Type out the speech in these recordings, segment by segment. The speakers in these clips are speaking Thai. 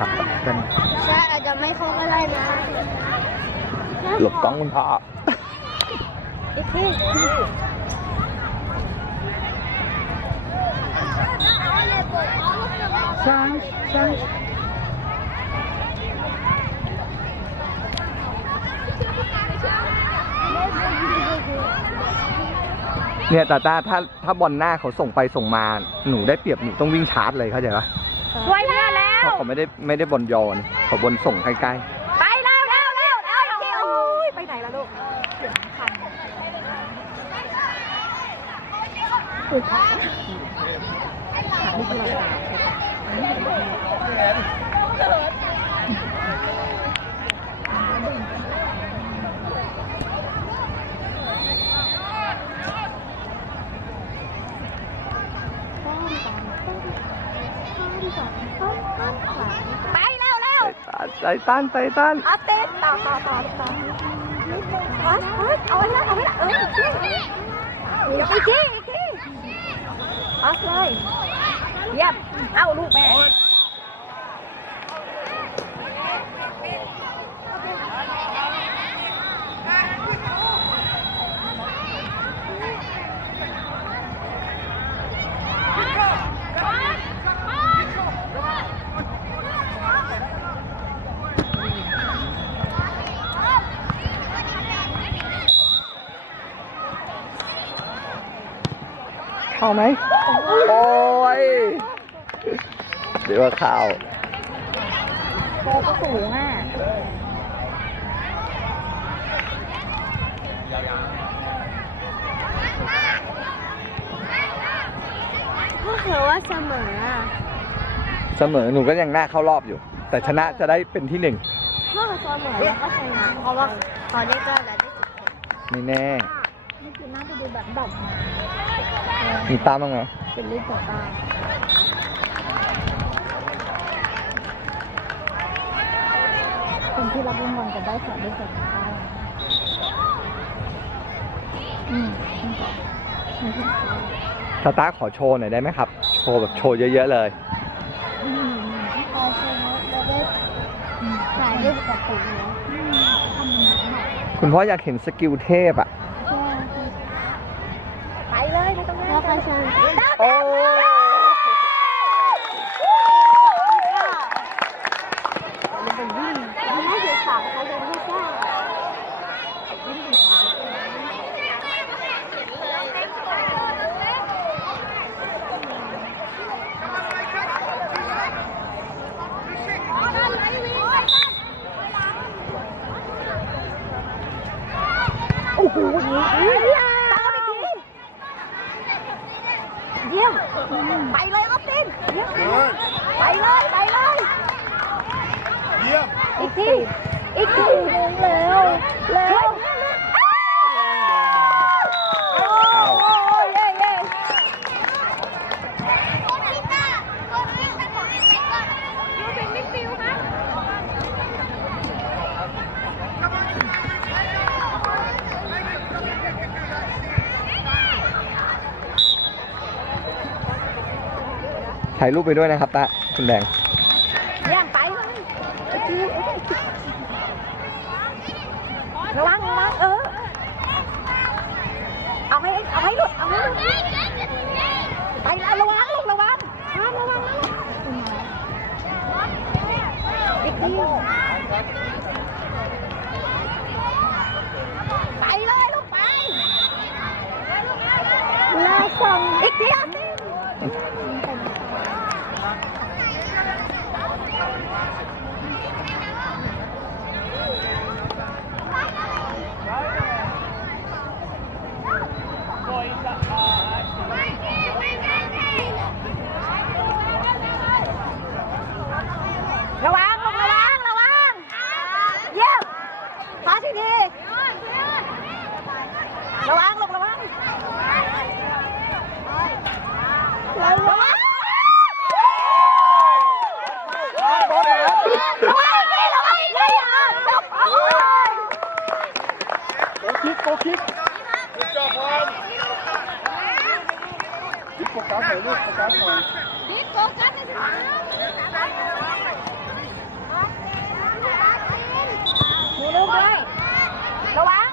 ครับกันใช่อาจจะไม่เข้าก็ได้นะหลบกล้องคุณพ่ออีกทีใช่ใช่เนี่ยตาตาถ้าถ้าบอลหน้าเขาส่งไปส่งมาหนูได้เปรียบหนูต้องวิ่งชาร์จเลยเข้าใจปะ ช่วยเพื่อนแล้ว เพราะเขาไม่ได้ไม่ได้บอลโยนเขาบอลส่งใกล้ไปเร็วเร็วเร็วเร็วอีกทีโอ้ยไปไหนล่ะลูกเสียงคันไป เร็วเร็วๆใจตันใจตันเอาเต้นต่อต่อต่อต่อเอาเอาไว้ละเอาไว้ละเอออีกทีอีกทีเอาเลยเยี่ยมเอาลูกแม่ เข้าไหมโอ้ยเดี๋ยวว่าข่าวโตก็สูงอะก็คือว่าเสมออะเสมอหนูก็ยังน่าเข้ารอบอยู่ แต่ชนะจะได้เป็นที่หนึ่งถ้าเสมอแล้วก็ชนะเพราะว่าเขาได้ก็แล้วได้สิบเอ็ดไม่แน่ นี่คือน่าจะดูแบบดอกไม้มีตามบ้างไหมเป็นรูปหัวตาคนที่รับรางวัลจะได้สองได้สองได้อืมไม่ใช่สตาร์ทขอโชว์หน่อยได้ไหมครับ โชว์แบบโชว์เยอะๆเลยอืมพอชนะแล้วได้ถ่ายรูปกับปุ๋ยแล้วทำเหมือนหน่อยคุณพ่ออยากเห็นสกิลเทพอะ ล้โอ้โหตามอีกทีเยี่ยม ไปเลยออฟตินเยี่ยมไปเลยไปเลย เยี่ยม อีกทีอีกทีหนึงเร็วเร็วโอ้ยเย้เย้ ถ่ายรูปไปด้วยนะครับตาคุณแดง ดีๆระวังลูกระวังระวังระวังดิระวังดิระวังจับเอาเลยโกคิกโกคิกคุณจอพรคิกโฟกัสหน่อยลูกโฟกัสหน่อยดิโฟกัสเลยดูลูกด้วย ระวัง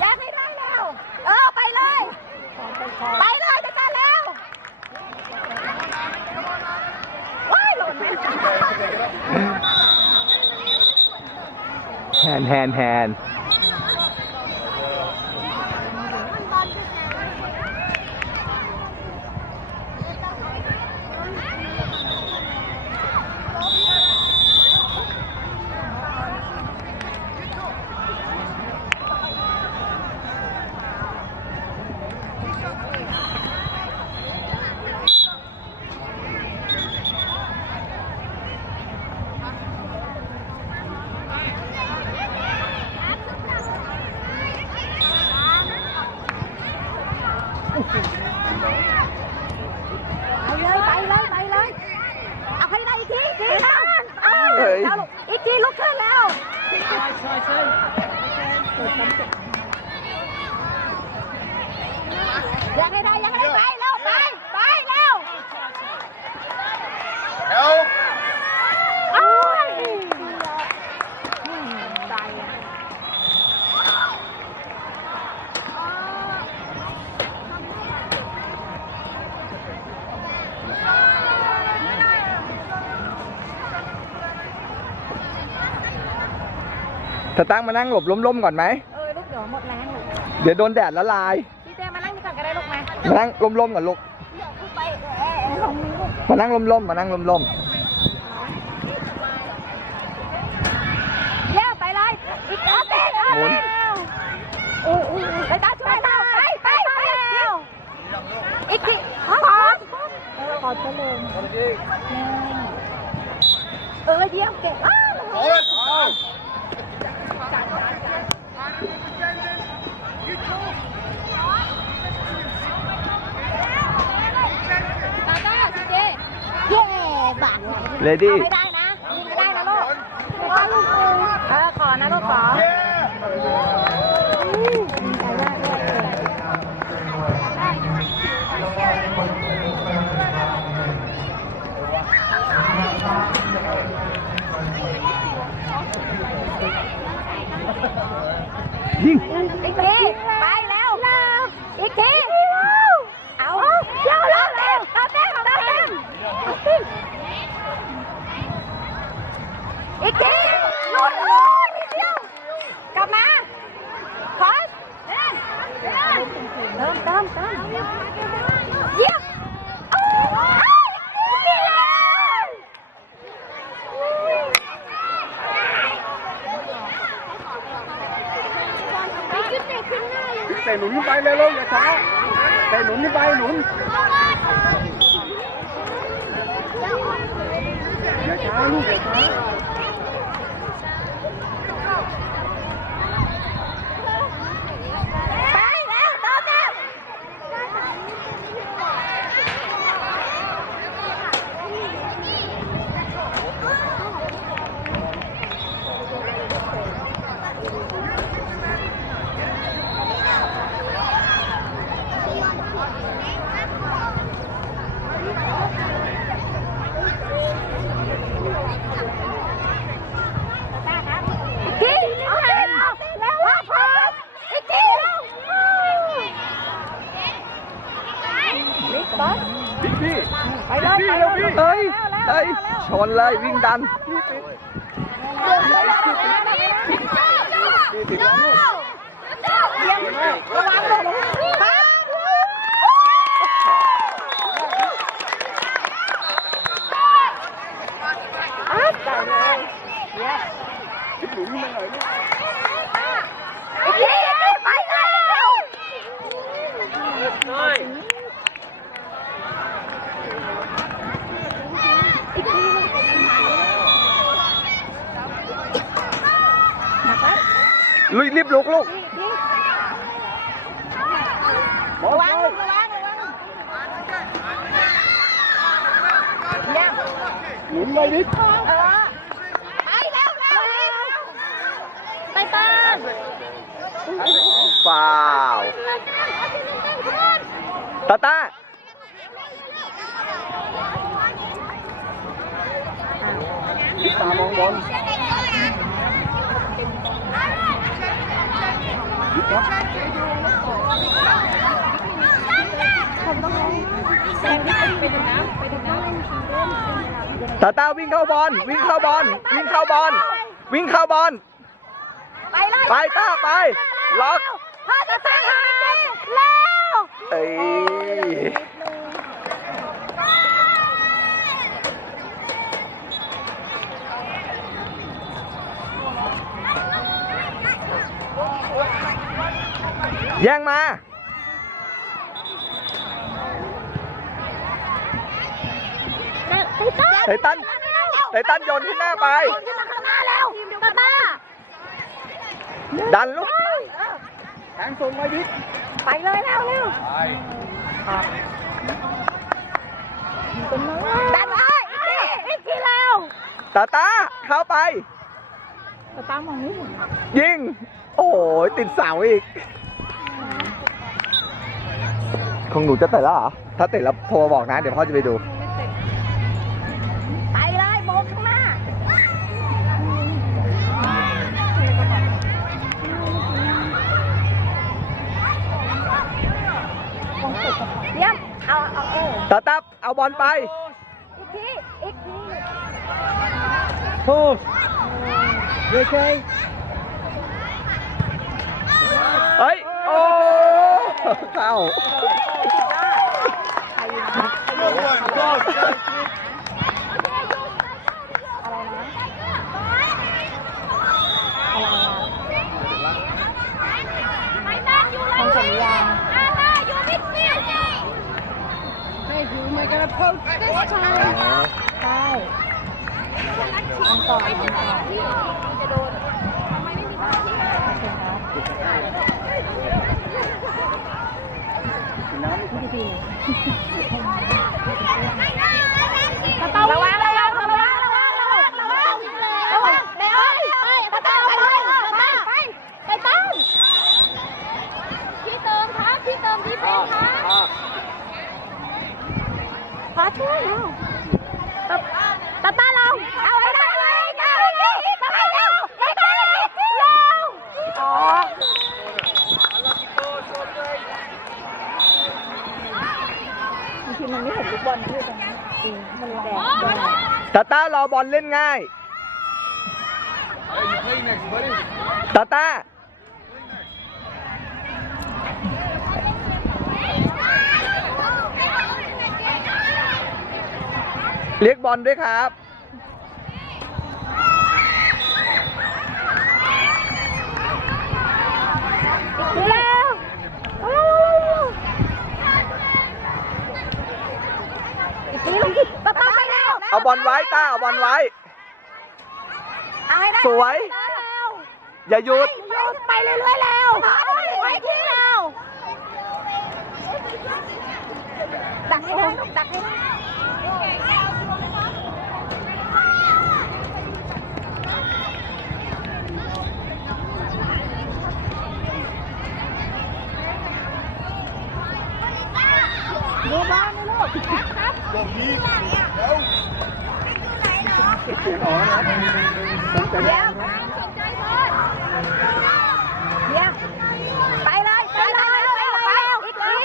แยกให้ได้แล้ว เออ ไปเลย ไปเลยจะตาแล้วว้ายหล่นแฮนแฮนแฮน ยากให้ได้ยากให้ได้ไปเร็ว เร็ว โอ้ยใจอะ ถ้าตั้งมานั่งหลบล้มๆก่อนไหมเออลูกเดี๋ยวหมดแรงลูกเดี๋ยวโดนแดดละลายพี่เจมานั่งนี่ก่อนก็ได้ลูกไหมมานั่งล้มๆก่อนลูกเดี๋ยวขึ้นไปเออเออลงนี้ลูกมานั่งล้มๆมานั่งล้มเร็วไปเลยอีกเอาเต้นเอาหมุเต้นนโอ้โหไปตาช่วยเราไปไปไปเร็วอีกทีขอเออขอเฉลิมเออเยี่ยมเก่งอ้าวโอ้ยเอา ตาต้าสิเจเย่บัง เลดี้ไม่ได้นะไม่ได้นะลูกขอลูกเออขอนะลูกขอเย้ยิงอีกทีไปแล้วอีกทีเอาเร็วเร็วเร็วตาเต้นตาเต้น อีกทีหลุดหลุดนิดเดียวกลับมาคอสเริ่มเริ่มเติมเติมเยี่ยมโอ้ยดีเลยเตะหนุนไปเร็วๆอย่าช้าเตะหนุนขึ้นไปหนุนอย่าช้าลูกอย่าช้า ไปแล้วเติมเต็ม อีกทีเอาเร็วเร็วพออีกทีเร็วบิ๊กบอส บิ๊กพี่ ไปเลยไป เร็ว เลย พี่ เฮ้ยเฮ้ย ชนเลยวิ่งดัน พี่ติดแล้วลูก เยี่ยมระวังลงปังอะได้เลยเยี่ยม พี่หนุนขึ้นไปหน่อยลูก อีกทีอีกทีไปแล้วอีกทีหนักไหม ลุยรี บลุกลูกอีกทีบอระลวังไประวังระวังเยี่ยมหนุนไปบิ๊กเออไปแล้วแล้วไปเติ้ลฟาวตาต้าตามองบอลบิ๊กครับ ตาต้าวิ่งเข้าบอลวิ่งเข้าบอลวิ่งเข้าบอลวิ่งเข้าบอลไปต้าไปล็อกพาตาตาหายแล้วเอ้ย แย่งมา ไทตัน ไทตันโยนขึ้นหน้าไปขึ้นมาข้างหน้าแล้วตาตาดันลูก แทงส่งไปบิ๊กไปเลยแล้วเร็วไปดันไปอีกทีอีกทีแล้วตาตาเข้าไป ตาตามองไม่เห็นยิง โอ้โห ติดเสาอีก ของหนูจะเตะแล้วเหรอ ถ้าเตะแล้วโทรมาบอกนะ เดี๋ยวพ่อจะไปดู ไปเลยโบกข้างหน้า เยี่ยม เอา เอาเออตาตาเอาบอลไป อีกที อีกทีพูดเย้ใช่ เฮ้ย โอ้ เข้าทำสัญญาอาณาอยู่มิดเมียใช่ใช่อันก่อนอันก่อนจะโดนทำไมไม่มีสมาธิโอเคค ระวังระวังระวังระวังระวังระวังระวังเดี๋ยไปไปตาไปเลยไปไปไปตั้งพี่เติมครับพี่เติมพี่เป็นครับขอช่วยแล้วตาตาเราเอาให้ได้เลยเอาให้ได้ตาตาเร็วตาตาเร็วอ๋อ จริงๆมันไม่เห็นอยู่ตรงนั้จริงมันแดงแดงตาตารอบอลเล่นง่าย ตาตาเรียกบอลด้วยครับ อีกแล้วอีกทีลงที่ตาตาไปแล้ว เอาบอล ไว้ต้าเอาบอลไว้ เอาให้ได้สวยแล้วอย่าหยุดไปเรื่อยๆแล้วไปที่แล้วดักให้ได้ลูกดักให้ได้ดูบ้านนะลูกครับหลบยิงแล้วเสียง อ๋อสนใจเดี๋ยวเดี๋ยวไปเลยไปเลยไปเลยอีกที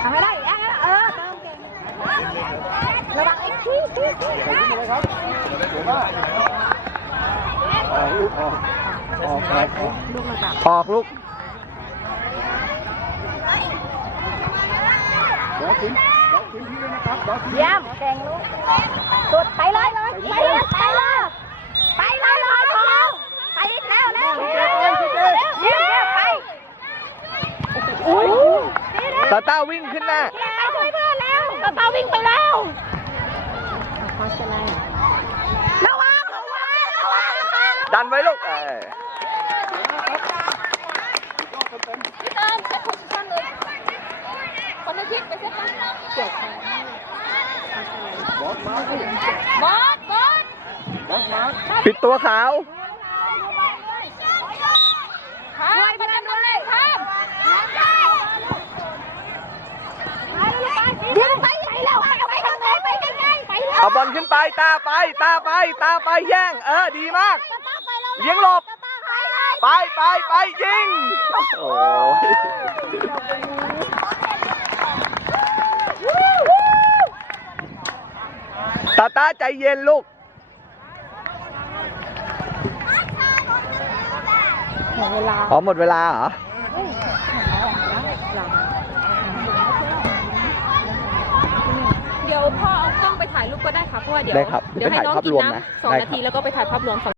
เอาให้ได้เอาให้ได้เออกระวังอีกทีครับเดี๋ยวว่าออกลูกออกออกลูก บอสถึงบอสถึงที่เลยนะครับบอสถึงเยี่ยมเก่งลูกสุดไปเลยเลยไปเลยไปเลยไปเลยเลยทองไปอีกแล้วแล้วเยี่ยมไปอุ้ยตาต้าวิ่งขึ้นหน้าไปช่วยเพื่อนแล้วตาตาวิ่งไปแล้วระวังระวังระวังระวังดันไว้ลูกเออพี่เติมเซ็ตโพสิชั่นเลย คนละทิศไปเช็ดเกี่ยวกันบอสมาบอสบอสบอสมาปิดตัวขาวช่วยเพื่อนด้วยครับเดี๋ยวไปไปแล้วไปทางไหนไปยังไงไปแล้วเอาบอลขึ้นไปตาไปตาไปตาไปแย่งเออดีมากเลี้ยงหลบไปไปไปยิงโอ้ ตาตาใจเย็นลูก หมดเวลาอ๋อหมดเวลาเหรอ เดี๋ยวพ่อเอากล้องไปถ่ายรูปก็ได้ค่ะเพราะว่าเดี๋ยวเดี๋ยวให้น้องกินน้ำสองนาทีแล้วก็ไปถ่ายภาพรวมง